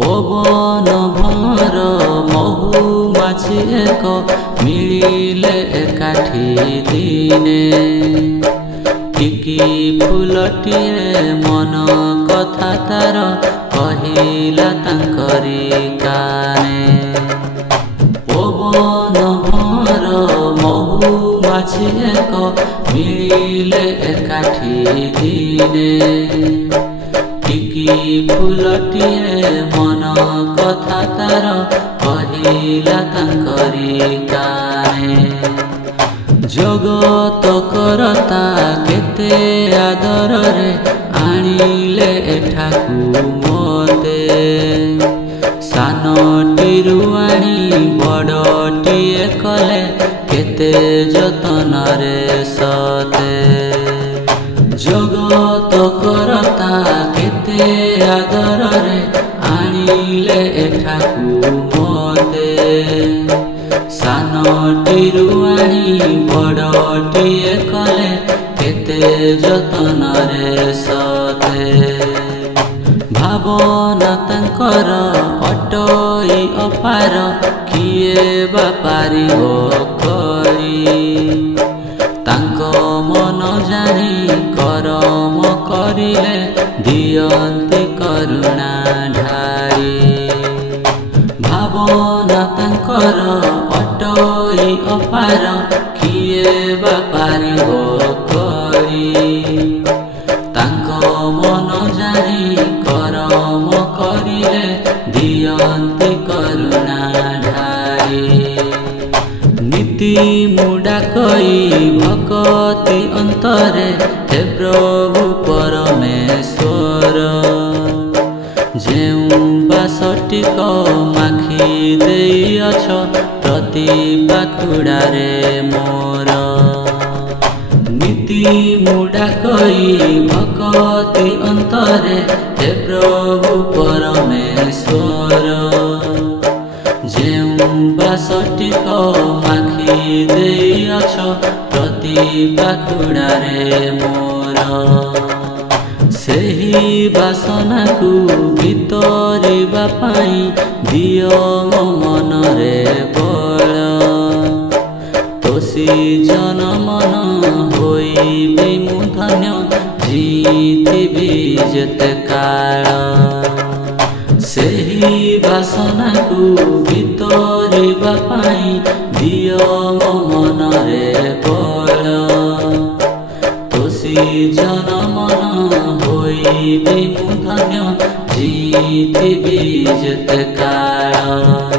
पवन भर महुमाछी एक मिलिले एकाठी दिने टिकी फूलटिए मन कथा तार कहिला तांकरी काने। पवन भर महुमाछी एक मिलिले एकाठी दिने टिकी फूलटिए मन कथा तार कहिला तांकरी काने। जगत करता केते आदर रे आनिले एठाकू मते सानटीरु आनी बड़टिए कले केते जतन रे सते। जगत करता केते आदर रे आनिले एठाकू मते सानटीरु आनी बड़टिए कले केते जतन रे सते। भावना तांकर अटई अपार किए बा पारिब करी तांको मन जानी करम करिले दियंती करुणा ढारी। भावना तांकर अटई अपार किए बा पारिब करी तांको मन जानी करम करिले दियंती करुणा ढारी। नीति मुडा कई भक्ति अंतरे हे प्रभु परमेश्वर जेउ बासटिक माखी देइअछ प्रति पाखुड़ारे मोर। नीति मुडा कई भक्ति अंतरे हे प्रभु परमेश्वर जेउ बासटिक माखी देइअछ प्रति पाखुड़ारे मोर। सेही बासना को भितरिबा पाई दियो मो मनरे बल तोसी जन मन होइबि मु धन्य जीतिबि जेते काल। सेही बासना को भितरिबा पाई दियो मो मनरे बल तोसी जन मन होइबि मु धन्य जीतिबि जेते काल।